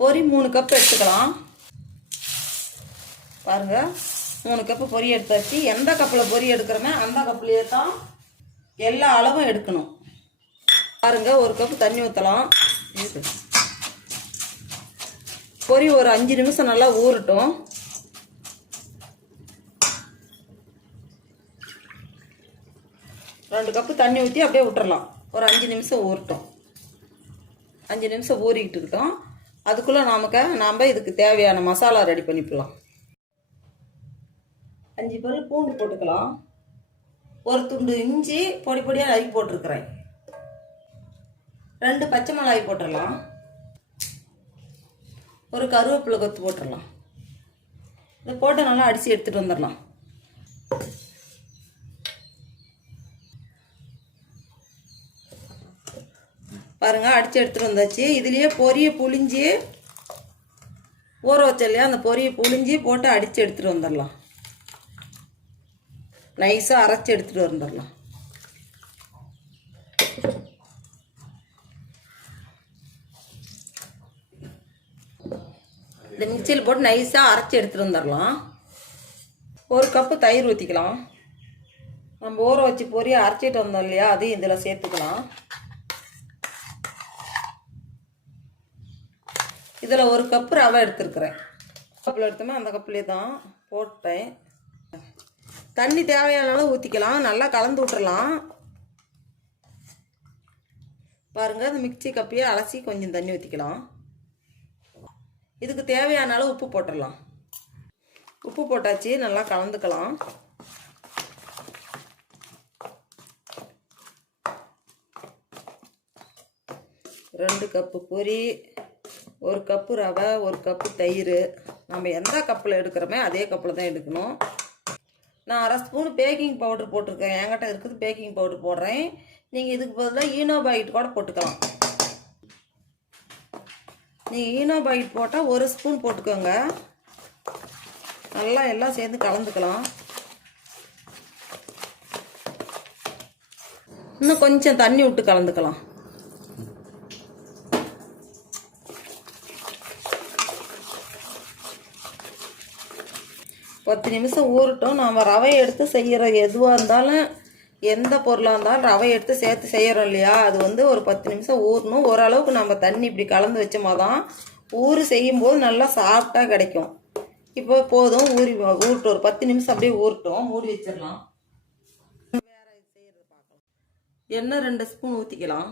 பொரி மூணு கப் எடுத்துக்கலாம். பாருங்க மூணு கப்பு பொரி எடுத்தாச்சு. எந்த கப்பில் பொரி எடுக்கிறோமே அந்த கப்புலேயே தான் எல்லா அளவும் எடுக்கணும். பாருங்க ஒரு கப்பு தண்ணி ஊற்றலாம் பொரி ஒரு அஞ்சு நிமிஷம் நல்லா ஊறட்டும். ரெண்டு கப்பு தண்ணி ஊற்றி அப்படியே விட்டுறலாம். ஒரு அஞ்சு நிமிஷம் ஊறட்டும். அஞ்சு நிமிஷம் ஊறிக்கிட்டு இருக்கட்டும் அதுக்குள்ளே நமக்கு நாம் இதுக்கு தேவையான மசாலா ரெடி பண்ணிக்கலாம் அஞ்சு பல் பூண்டு போட்டுக்கலாம். ஒரு துண்டு இஞ்சி பொடி பொடியாக நறுக்கி போட்டிருக்கிறேன். ரெண்டு பச்சை மிளகாய் போட்டுடலாம். ஒரு கருவேப்பிலை கொத்து போட்டுடலாம். இதை போட்டு நல்லா அடித்து எடுத்துகிட்டு வந்துடலாம். பாருங்கள் அடித்து எடுத்துகிட்டு வந்தாச்சு. இதுலேயே பொரியை புளிஞ்சு ஊற வச்ச இல்லையா அந்த பொரியை புளிஞ்சு போட்டு அடித்து எடுத்துகிட்டு வந்துடலாம். நைஸாக அரைச்சி எடுத்துகிட்டு வந்துடலாம். இந்த மிக்சியில் போட்டு நைஸாக அரைச்சி எடுத்துகிட்டு வந்துடலாம். ஒரு கப்பு தயிர் ஊற்றிக்கலாம் நம்ம ஊற வச்சு பொரியை அரைச்சிட்டு வந்தோம் இல்லையா? அதையும் இதில் சேர்த்துக்கலாம். இதில் ஒரு கப்பு ரவை எடுத்துருக்குறேன். கப்பில் எடுத்தோமே அந்த கப்புலேயே தான் போட்டேன். தண்ணி தேவையான அளவு ஊற்றிக்கலாம் நல்லா கலந்து விட்டுறலாம். பாருங்கள் அந்த மிக்சி கப்பையே அலசி கொஞ்சம் தண்ணி ஊற்றிக்கலாம் இதுக்கு தேவையான அளவு உப்பு போட்டுடலாம் உப்பு போட்டாச்சு நல்லா கலந்துக்கலாம். ரெண்டு கப்பு பொரி ஒரு கப்பு ரவை ஒரு கப்பு தயிர். நம்ம எந்த கப்பில் எடுக்கிறோமே அதே கப்பில் தான் எடுக்கணும். நான் அரை ஸ்பூன் பேக்கிங் பவுடர் போட்டிருக்கேன். என்கிட்ட இருக்குது பேக்கிங் பவுடர் போடுறேன். நீங்கள் இதுக்கு பதிலாக ஈனோ பாக்கெட் கூட போட்டுக்கலாம். நீங்கள் ஈனோ பாக்கெட் போட்டால் ஒரு ஸ்பூன் போட்டுக்கோங்க. நல்லா எல்லாம் சேர்ந்து கலந்துக்கலாம். இன்னும் கொஞ்சம் தண்ணி விட்டு கலந்துக்கலாம். பத்து நிமிஷம் ஊறட்டும். நாம் ரவை எடுத்து செய்கிற எதுவாக இருந்தாலும் எந்த பொருளாக இருந்தாலும் ரவை எடுத்து சேர்த்து செய்கிறோம் இல்லையா? அது வந்து ஒரு பத்து நிமிஷம் ஊறணும். ஓரளவுக்கு நம்ம தண்ணி இப்படி கலந்து வச்சோமா தான் ஊறு செய்யும்போது நல்லா சாஃப்டாக கிடைக்கும். இப்போ போதும். ஊறி ஊறட்டும். ஒரு பத்து நிமிஷம் அப்படியே ஊறட்டும். மூடி வச்சிடலாம். வேறு செய்கிறது பார்க்கலாம் எண்ணெய் ரெண்டு ஸ்பூன் ஊற்றிக்கலாம்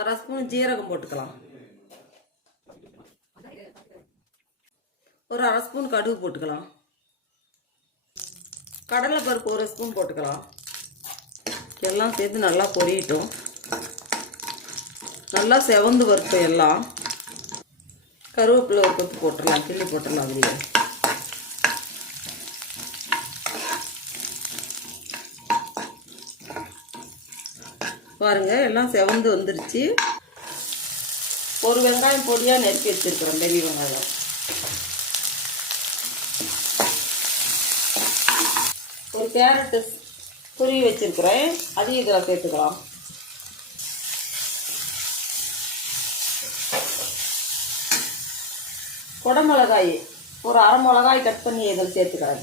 அரை ஸ்பூன் ஜீரகம் போட்டுக்கலாம். ஒரு அரை ஸ்பூன் கடுகு போட்டுக்கலாம். கடலைப்பருப்பு ஒரு ஸ்பூன் போட்டுக்கலாம். எல்லாம் சேர்த்து நல்லா பொரியட்டும். நல்லா செவந்து வரட்டும் எல்லாம் கருவேப்பிலை ஒரு கொத்து போட்டுடலாம் கிள்ளி போட்டுடலாம் அதுலேயே. பாருங்கள் எல்லாம் செவந்து வந்துருச்சு. ஒரு வெங்காயம் பொடியாக நெருக்கி வச்சுருக்குறோம் பெரிய வெங்காயம். கேரட்டு துருவி வச்சுருக்கிறேன். அதையும் இதில் சேர்த்துக்கலாம். குடமிளகாய் ஒரு அரை மிளகாய் கட் பண்ணி இதில் சேர்த்துக்கிறேன்.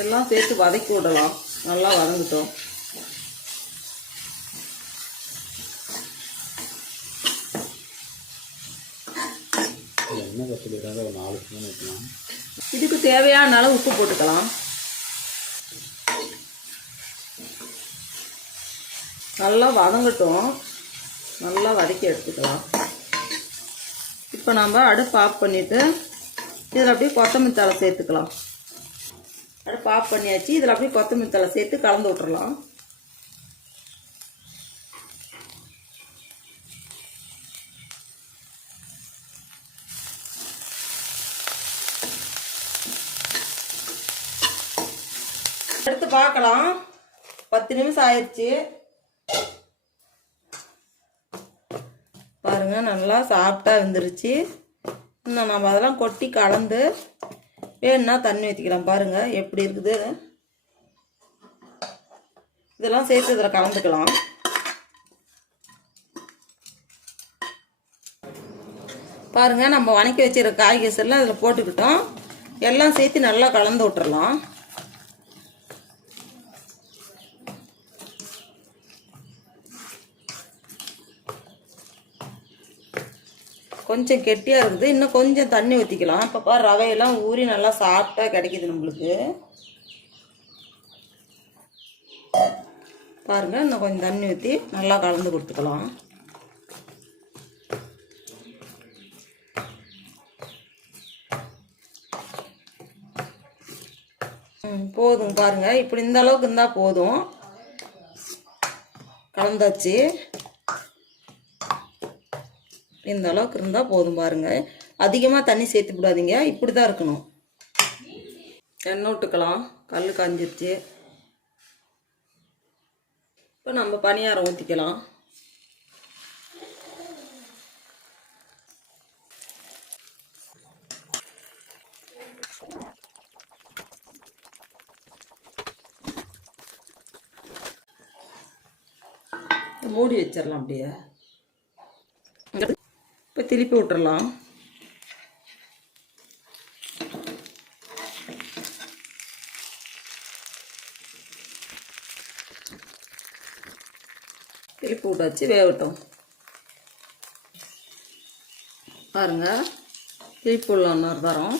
எல்லாம் சேர்த்து வதக்கி விடலாம். நல்லா வதங்கிட்டோம். எண்ணெய் ஒரு நாலு ஸ்பூன் வைக்கலாம் இதுக்கு தேவையான அளவு உப்பு போட்டுக்கலாம். நல்லா வதங்கட்டும். நல்லா வதக்கி எடுத்துக்கலாம். இப்போ நம்ம அடுப்பு ஆஃப் பண்ணிவிட்டு இதில் அப்படியே கொத்தமல்லி தழை சேர்த்துக்கலாம். அடுப்பு ஆஃப் பண்ணியாச்சு இதில் அப்படியே கொத்தமல்லி தழை சேர்த்து கலந்து விட்டுறலாம். எடுத்து பார்க்கலாம். பத்து நிமிஷம் ஆயிடுச்சு. பாருங்க நல்லா சாப்பிட்டா வந்துருச்சு. இன்னும் நம்ம அதெல்லாம் கொட்டி கலந்து வேணும்னா தண்ணி ஊற்றிக்கலாம் பாருங்க எப்படி இருக்குது. இதெல்லாம் சேர்த்து இதில் கலந்துக்கலாம். பாருங்க நம்ம வணக்கி வச்சுருக்க காய்கறி எல்லாம் இதில் போட்டுக்கிட்டோம். எல்லாம் சேர்த்து நல்லா கலந்து விட்டுறலாம். கொஞ்சம் கெட்டியாக இருக்குது. இன்னும் கொஞ்சம் தண்ணி ஊற்றிக்கலாம் இப்போ பாரு ரவையெல்லாம் ஊறி நல்லா சாஃப்டாக கிடைக்கிது நம்மளுக்கு. பாருங்க இன்னும் கொஞ்சம் தண்ணி ஊற்றி நல்லா கலந்து கொடுத்துக்கலாம். ம் போதும் பாருங்க. இப்படி இந்த அளவுக்கு இருந்தால் போதும். கலந்தாச்சு. இந்த அளவுக்கு இருந்தால் போதும் பாருங்கள் அதிகமாக தண்ணி சேர்த்து விடாதீங்க. இப்படி தான் இருக்கணும். எண்ணெய் விட்டுக்கலாம். கல் காஞ்சிருச்சு. இப்போ நம்ம பணியாரம் ஊற்றிக்கலாம் மூடி வச்சிடலாம் அப்படியே. இப்போ திருப்பி விட்டுறலாம் திருப்பி விட்டாச்சு வேகட்டும் பாருங்க திருப்பி விடலாம் இன்னொரு தரம்.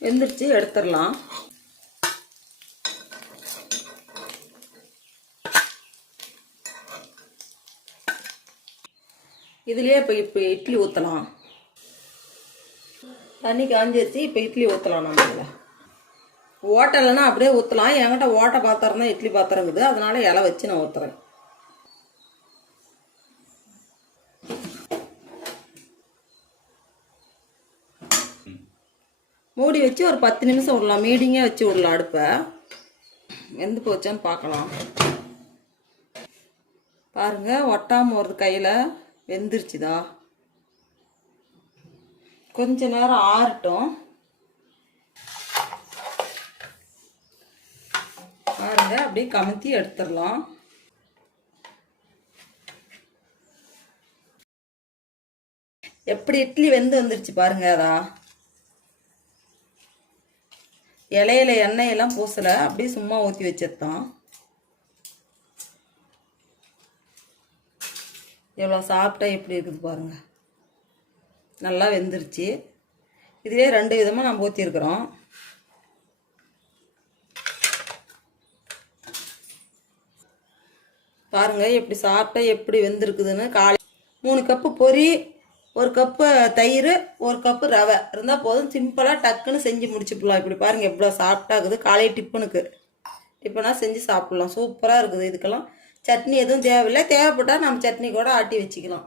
வெந்துருச்சு எடுத்துடலாம். இதுலேயே இப்போ இப்போ இட்லி ஊற்றலாம் தண்ணி காஞ்சிருச்சு இப்போ இட்லி ஊற்றலாம் நம்ம இதில். ஓட்டலைன்னா அப்படியே ஊற்றலாம் என்கிட்ட ஓட்டை பாத்திரம் தான் இட்லி பாத்திரம் இருக்குது. அதனால இலை வச்சு நான் ஊற்றுறேன் மூடி வச்சு ஒரு பத்து நிமிஷம் விடலாம். மீடிங்காக வச்சு விடலாம் அடுப்பை. வெந்து போச்சான்னு பார்க்கலாம். பாருங்கள் ஒட்டாமல் வருது கையில். வெந்துருச்சுதா. கொஞ்ச நேரம் ஆறட்டும். பாருங்க அப்படியே கமுத்தி எடுத்துடலாம். எப்படி இட்லி வெந்து வந்துருச்சு பாருங்க அதா. இலையில எண்ணெயெல்லாம் பூசலை அப்படியே சும்மா ஊற்றி வச்சதுதான் எவ்வளோ சாப்பிட்டா எப்படி இருக்குது பாருங்கள் நல்லா வெந்துருச்சு. இதிலே ரெண்டு விதமாக நம்ம ஊற்றிருக்கிறோம் பாருங்க எப்படி சாப்பிட்டா எப்படி வெந்திருக்குதுன்னு காலை மூணு கப்பு பொரி ஒரு கப்பு தயிர் ஒரு கப்பு ரவை. இருந்தால் போதும் சிம்பிளாக டக்குன்னு செஞ்சு முடிச்சுக்கலாம். இப்படி பாருங்கள் எவ்வளோ சாப்பிட்டாக்குது காலையை டிஃபனுக்கு டிஃபனாக செஞ்சு சாப்பிட்லாம். சூப்பராக இருக்குது. இதுக்கெல்லாம் சட்னி எதுவும் தேவையில்லை. தேவைப்பட்டால் நம்ம சட்னி கூட ஆட்டி வச்சுக்கலாம்.